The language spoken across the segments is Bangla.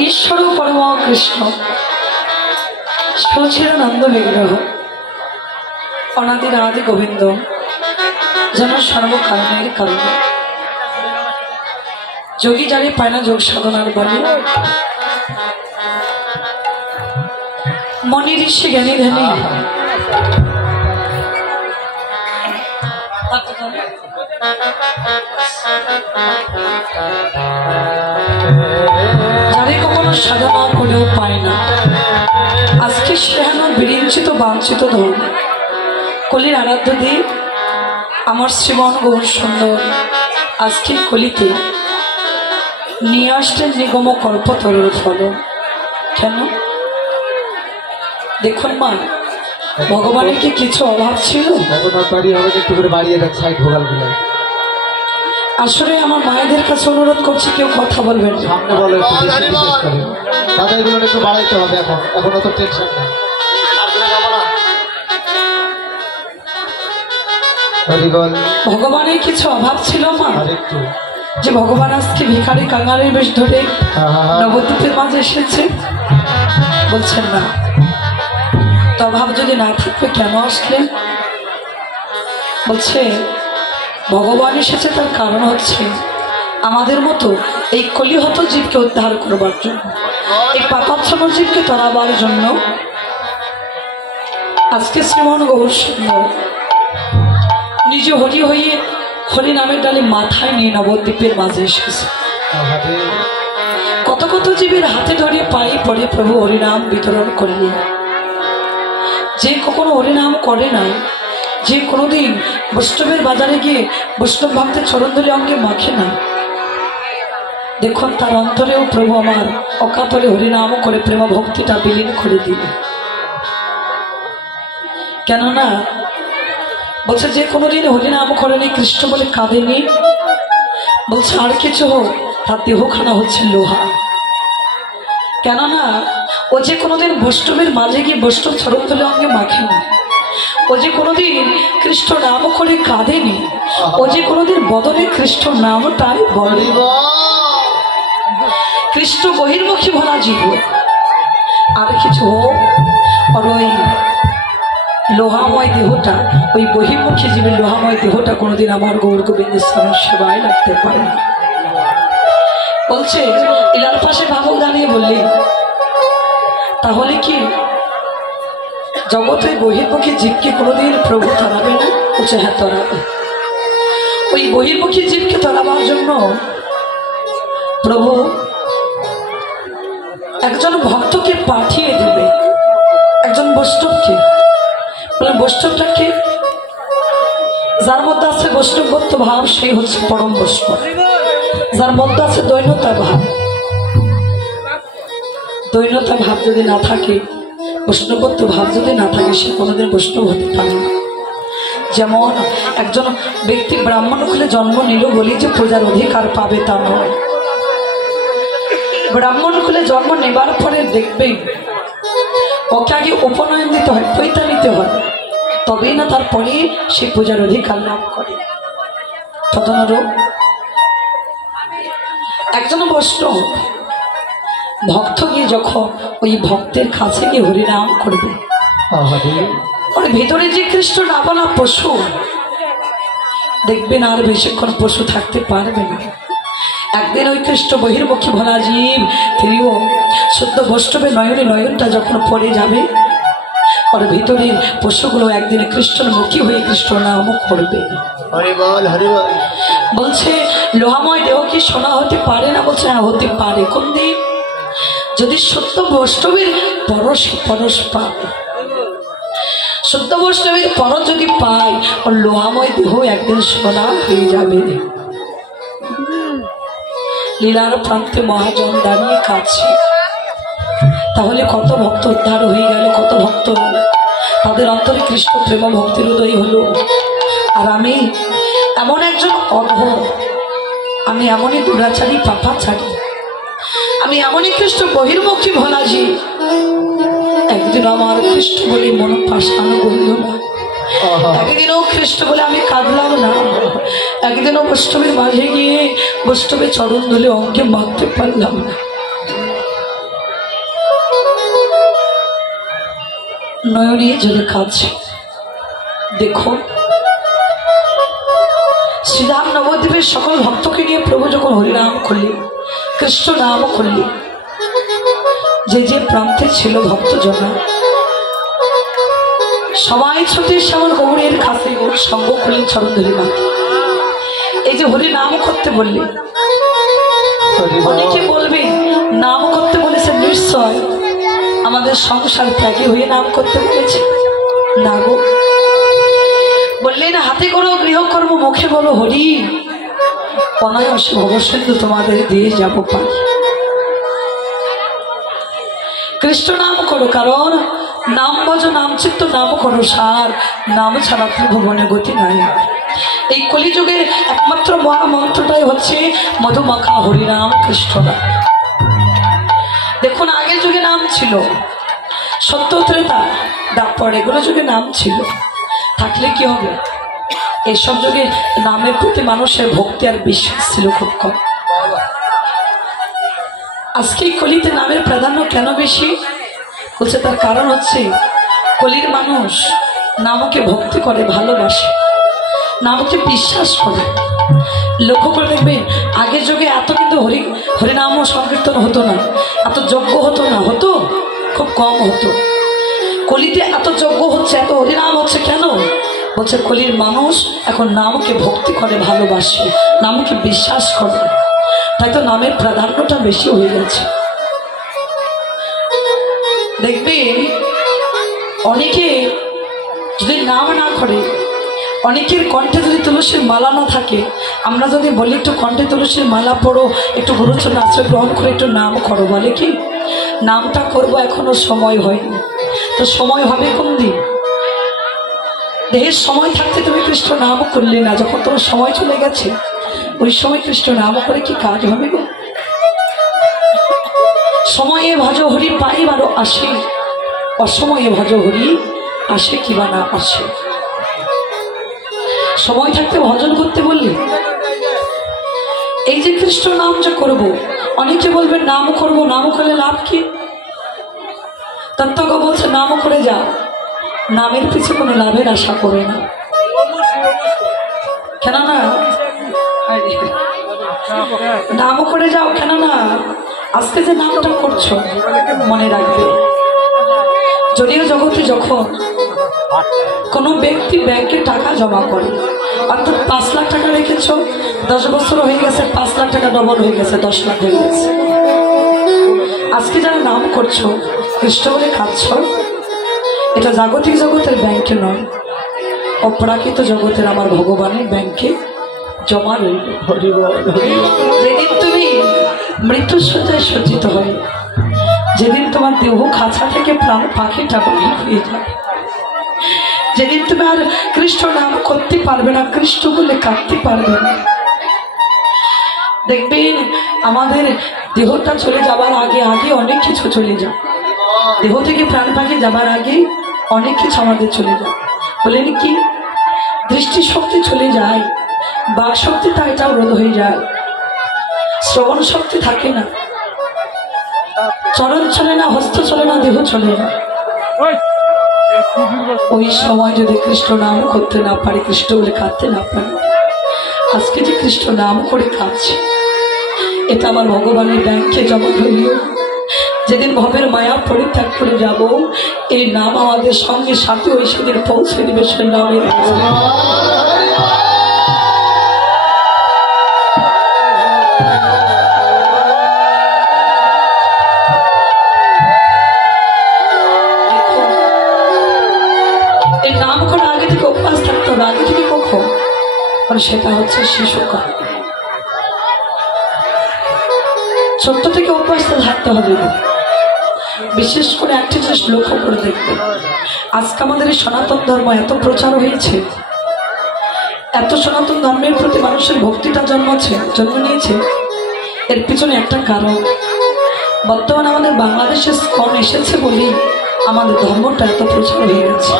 ईश्वर परम कृष्ण सचिदानंद विग्रह अनादिर आदि गोविंद जन सर्वकारणेर कारण जोगी जारे पाय ना जोग साधनार बले मनि ऋषि ज्ञानी ध्यानी साधना करेও पाय ना आज के सेहानो बिरिंचित वांछित धर्म कलिर आराध्य देव आमार श्रीमन गौर सुंदर आज के कलिते निये आसलेन निगम कल्पतरुर फल केन देखुन मा भगवानेर कि किछु अभाव छिलो আসলে আমার মায়েদের কাছে অনুরোধ করছি কেউ কথা বলবেন সামনে বলো একটু বেশি বিশেষ করে দাদা এগুলো একটু বাড়াইতে হবে এখন তো টেনশন নেই হরিবল ভগবানের কিছু অভাব ছিল মা আরেকটু যে ভগবান আজকে ভিখারি কাঙালের বেশ ধরে নবদ্বীপের মাঝে এসেছে বলছেন না তো অভাব যদি না থাকবে কেন আসলেন বলছে भगवान एसेছে তার কারণ হচ্ছে আমাদের মতো এই কলিহত জীবকে উদ্ধার করবার জন্য এই পাপাচ্ছন্ন জীবকে তাড়াবার জন্য আজকে শ্রীমন গৌর সুন্দর নিজে হরি হয়ে হরি নামের ডালে মাথায় নিয়ে নবদ্বীপের মাঝে এসেছে কত কত জীবের হাতে ধরে পায়ে পড়ে প্রভু হরিনাম বিতরণ করলেন যে কখনো হরিনাম করে না যে কোনোদিন বৈষ্ণবের বাজারে গিয়ে বৈষ্ণব ভক্তের চরণধুলি অঙ্গে মাখে না দেখুন তার অন্তরেও প্রভু আমার অকাতরে হরিনাম করে প্রেম ভক্তিটা বিলীন করে দিল কেননা বলছে যে কোনোদিন হরিনাম করেনি কৃষ্ণ বলে কাঁদেনি বলছে আর কিছু হোক তার দেহখানা হচ্ছে লোহা কেননা ও যে কোনোদিন বৈষ্ণবের মাঝে গিয়ে বৈষ্ণব চরণধুলি অঙ্গে মাখেনি ও যে কোনোদিন কৃষ্ণ নাম করে কাঁদেনি ও যে কোনোদিন বদনে কৃষ্ণ নামটাই বলে কৃষ্ণ বহির্মুখী ভরা জীব আর কিছু হোক আর ওই লোহাময় দেহটা ওই বহির্মুখী জীবের লোহাময় দেহটা কোনোদিন আমার গৌর গোবিন্দের সেবায় লাগতে পারে না বলছে ইলার পাশে ভাবক দাঁড়িয়ে বললেন তাহলে কি জগতের বহির্মুখী জীবকে কোনোদিন প্রভু তাড়াবে না বলছে হ্যাঁ তাড়াবে ওই বহির্মুখী জীবকে তাড়াবার জন্য প্রভু একজন ভক্তকে পাঠিয়ে দেবে একজন বৈষ্ণবকে বলে বৈষ্ণবটাকে যার মধ্যে আছে বৈষ্ণবত্ব ভাব সেই হচ্ছে পরম বৈষ্ণব যার মধ্যে আছে দৈন্যতা ভাব যদি না থাকে বৈষ্ণবত্ব ভাব যদি না থাকে সে কোনোদিন বৈষ্ণব হতে পারে না যেমন একজন ব্যক্তি ব্রাহ্মণ কুলে জন্ম নিল বলি যে পূজার অধিকার পাবে তা নয় ব্রাহ্মণ কুলে জন্ম নেবার পরে দেখবেন ওকে আগে উপনয়ন দিতে হয় পৈতা নিতে হয় তবেই না তারপরে সে পূজার অধিকার লাভ করে। তদনুরূপ একজন বৈষ্ণব ভক্ত গিয়ে যখন ওই ভক্তের কাছে গিয়ে হরিনাম করবে, ওর ভিতরে যে কৃষ্ণ নাবনা পশু দেখবেন, আর বেশিক্ষণ পশু থাকতে পারবে না। একদিন ওই কৃষ্ণ বহির্মুখী ভোলা জীব তিনিও শুদ্ধ বৈষ্ণবের নয়নে নয়নটা যখন পড়ে যাবে, ওর ভিতরের পশুগুলো একদিন কৃষ্ণমুখী হয়ে কৃষ্ণ নাম করবে। বলছে লোহাময় দেহ কি সোনা হতে পারে না? বলছে হ্যাঁ হতে পারে। কোন দিন? যদি সত্য বৈষ্ণবের পরশ পরশ পায়, শুদ্ধ বৈষ্ণবের পরশ যদি পায়, ওর লোহাময় দেহ একদিন সোনা হয়ে যাবে। লীলার প্রান্তে মহাজন দাঁড়িয়ে কাছে, তাহলে কত ভক্ত উদ্ধার হয়ে গেল, কত ভক্ত তাদের অন্তরে কৃষ্ণ প্রেম ভক্তির উদয় হলো। আর আমি এমন একজন অধম, আমি এমনই দুরাচারী পাপাচারী, আমি এমনই কৃষ্ণ বহির্মুখী ভোলাজি, একদিন আমার কৃষ্ণ বলে মন পাশানো করল না, একদিনও কৃষ্ণ বলে আমি কাঁদলাম না, একদিনও বৈষ্ণবের মাঝে গিয়ে বৈষ্ণবের চরণ ধরে অঙ্গে মারতে পারলাম না। নয়নে জলে কাঁদছে। দেখো শ্রীরাম নবদ্বীপের সকল ভক্তকে নিয়ে প্রভু যখন হরিনাম করলেন, কৃষ্ণ নাম করলেন, যে যে প্রান্তে ছিল ভক্তজনা সবাই ছুটে শ্যামল গৌরের কাছে সঙ্গ করলেন চরণ ধরে মাকে। এই যে হরি নাম করতে বললেন, অনেকে বলবে নাম করতে বলেছে নিশ্চয় আমাদের সংসার ত্যাগী হয়ে নাম করতে বলেছে না গো। বললেন হাতে করো গৃহকর্ম, মুখে বলো হরি, অনায়াসে ভবসিন্ধু তোমাদের দিয়ে যাব পারি। কৃষ্ণ নাম করো, কারণ নাম ভজ নাম চিত্ত নাম করো সার, নাম ছাড়া ত্রিভুবনে গতি নাই। এই কলিযুগের একমাত্র মহামন্ত্রটাই হচ্ছে মধুমাখা হরিনাম কৃষ্ণ নাম। দেখুন আগের যুগে নাম ছিল, সত্য ত্রেতা দাপর এগুলো যুগে নাম ছিল, থাকলে কি হবে? এসব যুগে নামের প্রতি মানুষের ভক্তি আর বিশ্বাস ছিল খুব কম। আজকে কলিতে নামের প্রাধান্য কেন বেশি? বলছে তার কারণ হচ্ছে কলির মানুষ নামকে ভক্তি করে, ভালোবাসে, নামকে বিশ্বাস করে। লক্ষ্য করে দেখবেন আগের যুগে এত কিন্তু হরিনাম সংকীর্তন হতো না, এত যজ্ঞ হতো না, হতো খুব কম হতো। কলিতে এত যজ্ঞ হচ্ছে, এত হরিনাম হচ্ছে কেন? বলছে কলির মানুষ এখন নামকে ভক্তি করে, ভালোবাসে, নামকে বিশ্বাস করে, তাই তো নামের প্রাধান্যটা বেশি হয়ে গেছে। দেখবেন অনেকে যদি নাম না করে, অনেকের কণ্ঠে যদি তুলসীর মালা না থাকে, আমরা যদি বলি একটু কণ্ঠে তুলসীর মালা পড়ো, একটু গুরুচরণ আশ্রয় গ্রহণ করে একটু নাম করো, বলে কি নামটা করবো এখনো সময় হয়নি। তো সময় হবে কোন দিন? দেহের সময় থাকতে তুমি কৃষ্ণ নাম করলে না, যখন তোমার সময় চলে গেছে ওই সময় কৃষ্ণ নাম করে কি কাজ হবে গো? সময়ে ভজ হরি পাই বারো আসে, অসময়ে ভজ হরি আসে কিবা না আসে। সময় থাকতে ভজন করতে বললে, এই যে কৃষ্ণ নাম যে করবো, অনেকে বলবে নাম করবো, নাম করলে লাভ কি? তত্ত্বজ্ঞ বলছে নাম করে যাও, নামের পিছনে কোনো লাভের আশা করে না। কেননা নাম করে যাও, কেননা আজকে যে নামটা করছো মনে রাখবে, যদিও জগতে যখন কোনো ব্যক্তি ব্যাংকে টাকা জমা করে, অর্থাৎ 5 লাখ টাকা রেখেছ, 10 বছর হয়ে গেছে, 5 লাখ টাকা ডবল হয়ে গেছে, 10 লাখ হয়ে গেছে। আজকে যারা নাম করছো, কৃষ্ণ বলে খাচ্ছ, এটা জাগতিক জগতের ব্যাংকে নয়, অপ্রাকৃত জগতের আমার ভগবানের ব্যাংকে জমা রইবে। যেদিন তুমি মৃত্যুশয্যায় সজ্জিত হয়, যেদিন তোমার দেহ খাঁচা থেকে প্রাণ পাখিটা বাহির হয়ে যাবে, যেদিন তুমি আর কৃষ্ণ নাম করতে পারবে না, কৃষ্ণ বলে কাঁদতে পারবে না, দেখবেন আমাদের দেহটা চলে যাবার আগে আগে অনেক কিছু চলে যায়। দেহ থেকে প্রাণ পাখি যাবার আগে অনেক কিছু আমাদের চলে যায়। বলেন কি দৃষ্টি শক্তি চলে যায়, বাক শক্তি তা এটাও রোধ হয়ে যায়, শ্রবণ শক্তি থাকে না, চরণ চলে না, হস্ত চলে না, দেহ চলে না। ওই সময় যদি কৃষ্ণ নাম করতে না পারি, কৃষ্ণ বলে কাঁদতে না পারি, আজকে যে কৃষ্ণ নাম করে কাঁদছে, এটা আমার ভগবানের ব্যাংকে জমা হইল। যেদিন ভবের মায়া পরিত্যাগ করে যাব, এই নাম আমাদের সঙ্গে সাথে ওই সেদিন পৌঁছে দিবে। সে নামের এই নাম করে আগে থেকে অভ্যাস থাকতে হবে। আগে থেকে কখন? সেটা হচ্ছে শিশুকাল, ছোট্ট থেকে অভ্যাসটা থাকতে হবে। বিশেষ করে একটা জিনিস লক্ষ্য করে দেখবে, আজকে আমাদের এই সনাতন ধর্ম এত প্রচার হয়েছে, এত সনাতন ধর্মের প্রতি মানুষের ভক্তিটা জন্ম নিয়েছে, এর পিছনে একটা কারণ, বর্তমানে আমাদের বাংলাদেশে স্কন এসেছে বলেই আমাদের ধর্মটা এত প্রচার হয়ে গেছে।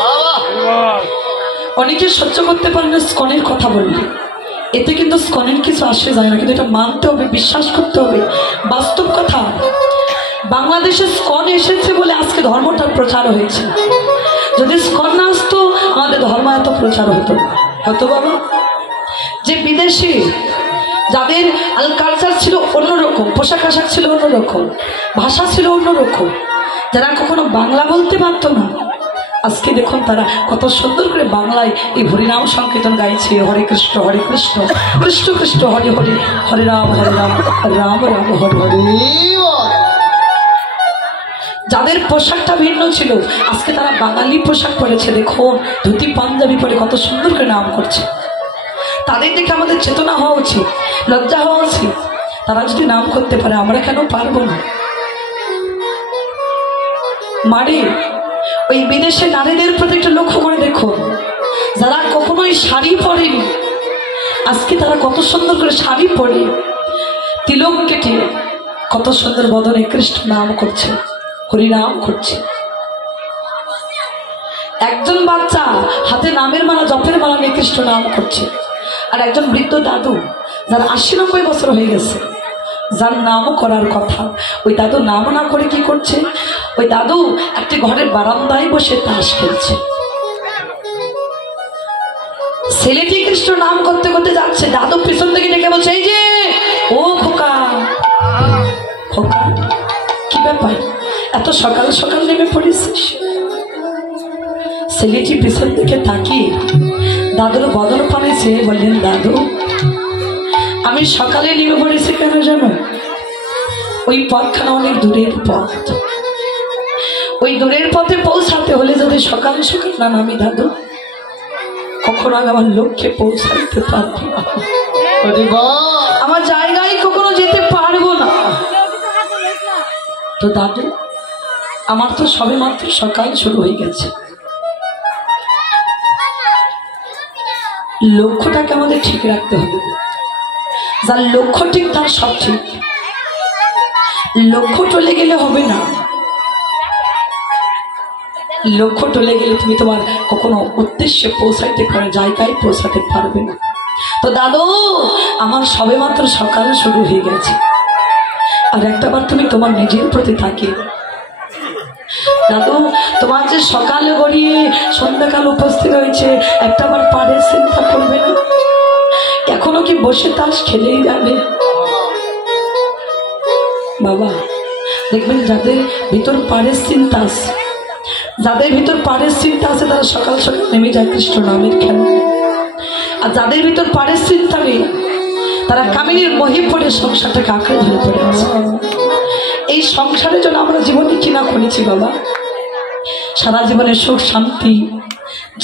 অনেকে সহ্য করতে পারে না স্কনের কথা বললে, এতে কিন্তু স্কনের কিছু আসে যায় না, কিন্তু এটা মানতে হবে, বিশ্বাস করতে হবে, বাস্তব কথা। বাংলাদেশে স্কন এসেছে বলে আজকে ধর্মটার প্রচার হয়েছে। যদি স্কন না আসতো আমাদের ধর্ম এত প্রচার হতো না। হতো বাবা, যে বিদেশি যাদের কালচার ছিল অন্যরকম, পোশাক আশাক ছিল অন্যরকম, ভাষা ছিল অন্যরকম, যারা কখনো বাংলা বলতে পারতো না, আজকে দেখুন তারা কত সুন্দর করে বাংলায় এই হরিনাম সংকীর্তন গাইছে। হরে কৃষ্ণ কৃষ্ণ কৃষ্ণ হরে হরে, হরে রাম রাম রাম হরে হরে। যাদের পোশাকটা ভিন্ন ছিল, আজকে তারা বাঙালি পোশাক পরেছে, দেখুন ধুতি পাঞ্জাবি পরে কত সুন্দর করে নাম করছে। তাদের দেখে আমাদের চেতনা হওয়া উচিত, লজ্জা হওয়া উচিত। তারা যদি নাম করতে পারে, আমরা কেন পারবো না? মারে ওই বিদেশে নারীদের প্রতি একটু লক্ষ্য করে দেখুন, যারা কখনোই শাড়ি পরেনি, আজকে তারা কত সুন্দর করে শাড়ি পরে তিলক কেটে কত সুন্দর বদনে কৃষ্ণ নাম করছে, হরিনাম করছে। একজন বাচ্চা হাতে নামের মালা, জপের মালা নিয়ে কৃষ্ণ নাম করছে, আর একজন বৃদ্ধ দাদু যার 80-90 বছর হয়ে গেছে, যার নাম করার কথা, ওই দাদু নাম না করে কি করছে? ওই দাদু একটি ঘরের বারান্দায় বসে তাস খেলছে। ছেলেটি কৃষ্ণ নাম করতে করতে যাচ্ছে, দাদু পিছন থেকে ডেকে বলছে, এই যে ও খোকা, খোকা কি ব্যাপার, এত সকাল সকাল নেমে পড়েছিস? ছেলেটি পিছন থেকে তাকিয়ে দাদুর বদন পানে চেয়ে বললেন, দাদু আমি সকালে নেমে পড়েছি কেন জানো? ওই পথখানা অনেক দূরের পথ, ওই দূরের পথে পৌঁছাতে হলে যদি সকাল সকাল না নামি দাদু, কখনো আমার লক্ষ্যে পৌঁছাতে পারবো না, আমার জায়গায় কখনো যেতে পারবো না। তো দাদু আমার তো সবে মাত্র সকাল শুরু হয়ে গেছে, লক্ষ্যটাকে আমাদের ঠিক রাখতে হবে। যার লক্ষ্য ঠিক তার সব ঠিক, লক্ষ্য টলে গেলে হবে না, লক্ষ্য টলে গেলে তুমি তোমার কখনো উদ্দেশ্যে পৌঁছাইতে পারে, জায়গায় পৌঁছাতে পারবে না। তো দাদু আমার সবে মাত্র সকাল শুরু হয়ে গেছে, আর একটাবার তুমি তোমার নিজের প্রতি তাকিয়ে, দাদু তোমার যে সকালে গড়িয়ে সন্ধ্যাকাল উপস্থিত হয়েছে, একটাবার পাড়ের চিন্তা করবে না? এখনো কি বসে তাস খেলেই যাবে? বাবা দেখবেন যাদের ভিতর পাড়ের চিন্তা আছে, যাদের ভিতর পাড়ের চিন্তা আছে, তারা সকাল সকাল নেমে যায় কৃষ্ণ নামের খেলা। আর যাদের ভিতর পাড়ের চিন্তা নেই, তারা কামিনীর মহে পড়ে সংসারটাকে আঁকড়ে ধরে পড়ে আছে। এই সংসারের জন্য আমরা জীবনে কিনা করেছি বাবা, সারা জীবনের সুখ শান্তি,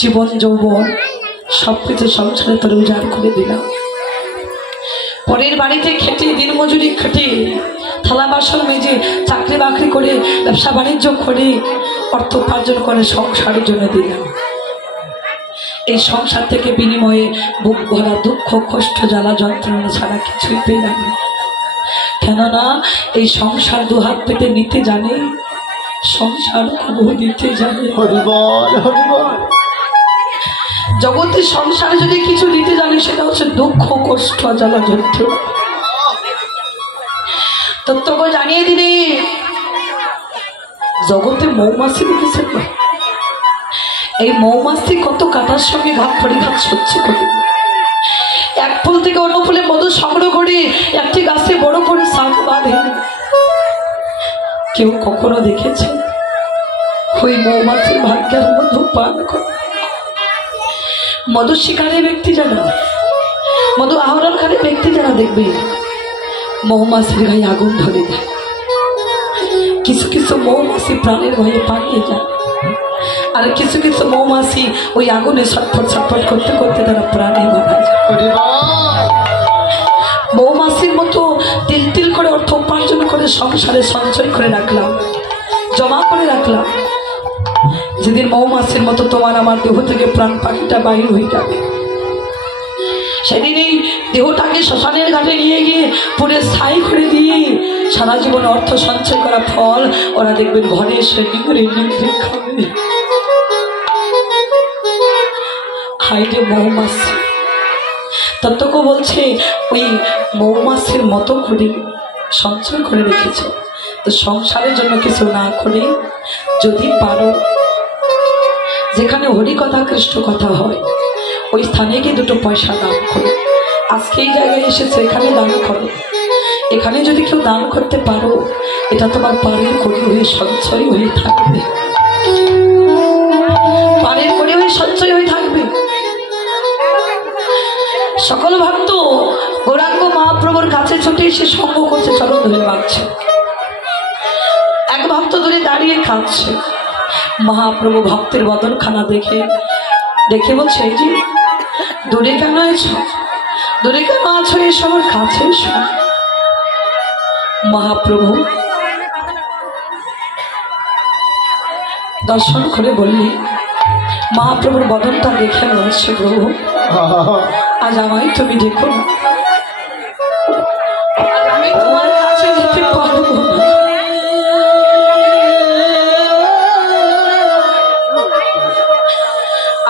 জীবন যৌবন সবকিছু সংসারে তোর উজাড় করে দিলাম। পরের বাড়িতে খেটে, দিন মজুরি খেটে, থালা বাসন মেজে, চাকরি বাকরি করে, ব্যবসা বাণিজ্য করে অর্থ উপার্জন করে সংসারের জন্য দিলাম। এই সংসার থেকে বিনিময়ে বুক ভরা দুঃখ, কষ্ট, জ্বালা, যন্ত্রণা ছাড়া কিছুই পেলাম না। কেননা এই সংসার দুহাত পেতে নিতে জানে, সংসার কবু দিতে জানে। জগতের সংসারে যদি কিছু দিতে জানি সেটা হচ্ছে দুঃখ, কষ্ট, জ্বালা, যন্ত্রণা। তত্ত্ব জানিয়ে দিলে জগতে মৌমাছি দেখেছেন না? এই মৌমাছি কত কাটার সঙ্গে ঘাত পরিঘাত সহ্য করে এক ফুল থেকে অন্য ফুলে মধু সংগ্রহ করে একটি গাছে বড় করে শাক বাঁধে। কেউ কখনো দেখেছে ওই মৌমাছির ভাগ্যের মধু পান করে? মধু শিকারী ব্যক্তি যারা, মধু আহরণকারী ব্যক্তি যারা দেখবে মৌমাছির গায়ে আগুন ধরে দেয়। কিছু কিছু মৌমাছি প্রাণের ভয়ে পালিয়ে যায়, আর কিছু কিছু মৌমাছি ওই আগুনে ছটফট ছটফট করতে করতে তারা প্রাণে মারা যায়। মৌমাছির মতো তিল তিল করে অর্থ উপার্জন করে সংসারে সঞ্চয় করে রাখলাম, জমা করে রাখলাম। যেদিন মৌমাছির মতো তোমার আমার দেহ থেকে প্রাণ পাখিটা বাহির হয়ে যাবে, সেদিনই দেহটাকে শ্মশানের ঘাটে নিয়ে গিয়ে পুরে ছাই করে দিয়ে সারা জীবন অর্থ সঞ্চয় করা ফল ওরা দেখবেন ঘরে এসে নিংড়ে নিংড়ে খাবে। হায় রে মৌমাছি! তত্ত্বজ্ঞ বলছে ওই মৌমাছির মতো করে সঞ্চয় করে রেখেছ, তো সংসারের জন্য কিছু না করে যদি পারো, যেখানে হরি কথা কৃষ্ণ কথা হয় ওই স্থানে গিয়ে দুটো পয়সা দান করো। আজকে এই জায়গায় এসেছে, এখানে দান করো। এখানে যদি কেউ দান করতে পারো, এটা তোমার পারের কড়ি হয়ে সঞ্চয় হয়ে থাকবে, পারের কড়ি হয়ে সঞ্চয় হয়ে থাকবে। সকল ভক্ত গৌরাঙ্গ মহাপ্রভুর কাছে ছুটে এসে সঙ্গ করছে, চরণ ধরে মারছে। এক ভক্ত দূরে দাঁড়িয়ে খাচ্ছে। মহাপ্রভু ভক্তের বদনখানা দেখে দেখে বলছে, এই যে দূরে কেন আছো, দূরে কেন আছো, এসো আমার কাছে এসো। মহাপ্রভু দর্শন করে বললি, মহাপ্রভুর বদনটা দেখে বলছে, প্রভু আজ আমায় তুমি দেখো না, আমি তোমার কাছে যেতে পারবো না।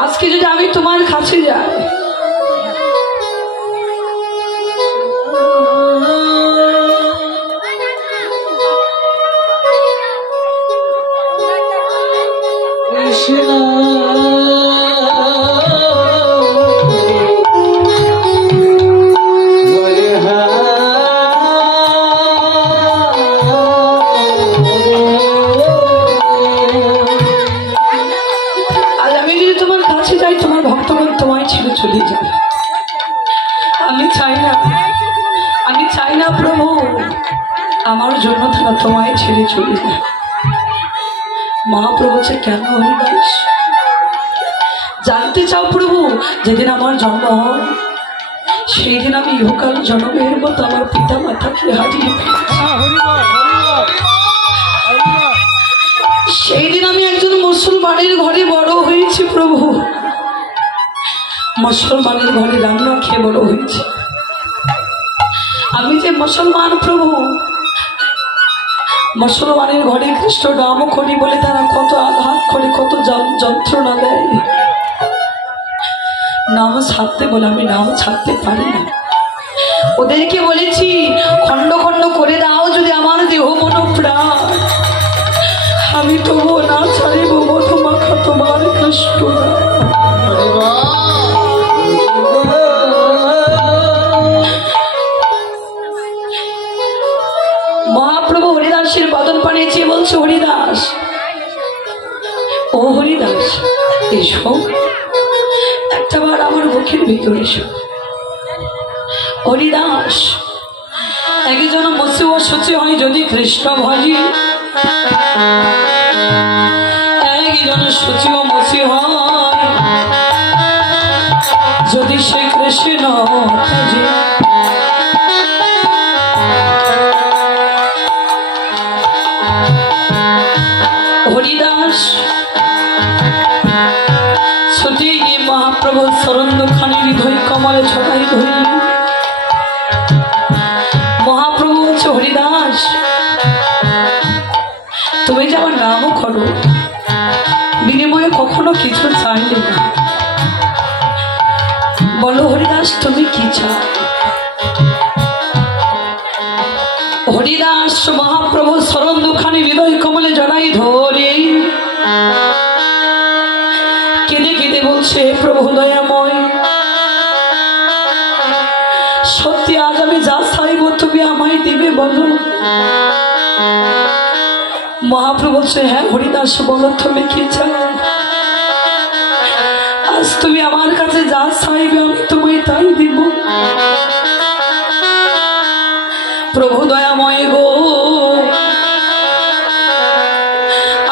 আজকে যদি আমি তোমার কাছে যাই, আমার জন্য তারা তোমায় ছেড়ে চলে যায়। মহাপ্রভু বলছে, কেন হরিদাস? জানতে চাও প্রভু? যেদিন আমার জন্ম হয় সেই দিন আমি ইহকাল জন্মের মতো আমার পিতা মাতাকে হারিয়ে ফেলেছি। সেই দিন আমি একজন মুসলমানের ঘরে বড় হয়েছি প্রভু, মুসলমানের ঘরে রান্না খেয়ে বড় হয়েছি। আমি যে মুসলমান প্রভু, মুসলমানের ঘরে কৃষ্ণ নাম করি বলে তারা কত আঘাত করে, কত যন্ত্রণা দেয়। নাম ছাড়তে বলে আমি নাম ছাড়তে পারি না। ওদেরকে বলেছি, খণ্ড খণ্ড করে দাও যদি আমার দেহ মন প্রাণ, আমি তবুও না ছাড়িব মধু মাখা তোমার কৃষ্ণ। মহাপ্রভু হরিদাসের বদন পানে চেয়ে বলছে, হরিদাস, ও হরিদাস এসো, একটাবার আমার মুখের ভিতরে এসো। হরিদাস, একজন মৎস্য ও সচি হয় যদি কৃষ্ণ ভজি, একজন সচি ও মৎস্য হয় যদি সে কৃষ্ণ ভজি। হরিদাস ছুটে গিয়ে মহাপ্রভুর চরণখানি হৃদয় কমলে ছড়াই ধরলেন। মহাপ্রভু বলছে, হরিদাস তুমি যে আমার নামও করো, বিনিময়ে কখনো কিছু চাইলে না, হরিদাস তুমি কি চাও? হরিদাস মহাপ্রভু শরণ দুখানি হৃদয় কমলে জড়াই ধরে কেঁদে কেঁদে বলছে, প্রভু দয়াময়, সত্যি আজ আমি যা চাইব তুমি আমায় দিবে বলো। মহাপ্রভু বলছে, হ্যাঁ হরিদাস বলো তুমি কি চাও? আজ তুমি আমার কাছে যা চাইবে আমি তোমায় তাই দিব। প্রভু দয়াময় গো,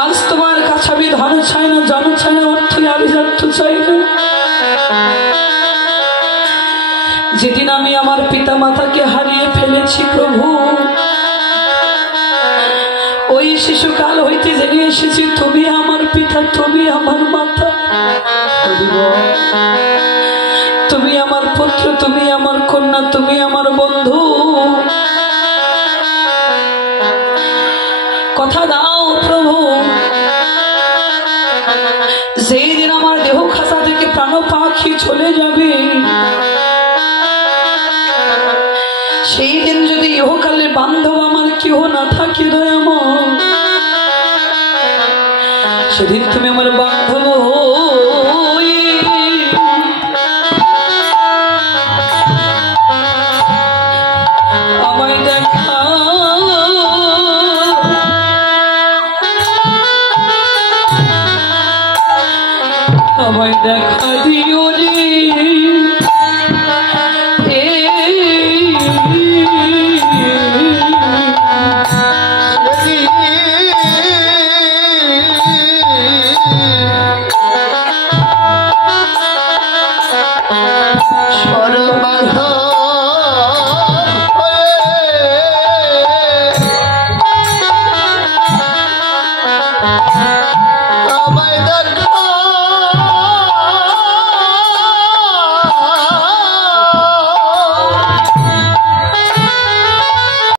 আজ তোমার কাছে আমি ধন চাই না, জন চাই না, অর্থ আভিজাত্য চাই না। যেদিন আমি আমার পিতা মাতাকে হারিয়ে ফেলেছি প্রভু, ওই শিশুকাল হইতে জেনে এসেছি তুমি আমার পিতা, তুমি আমার মাতা, তুমি আমার পুত্র, তুমি আমার কন্যা, তুমি আমার বন্ধু। কথা দাও প্রভু, যেই দিন আমার দেহ খাসা থেকে প্রাণ পাখি চলে যাবে, সেই দিন যদি ইহকালে বান্ধব আমার কেহ না থাকে দয়াময়, সেদিন তুমি আমার বান্ধব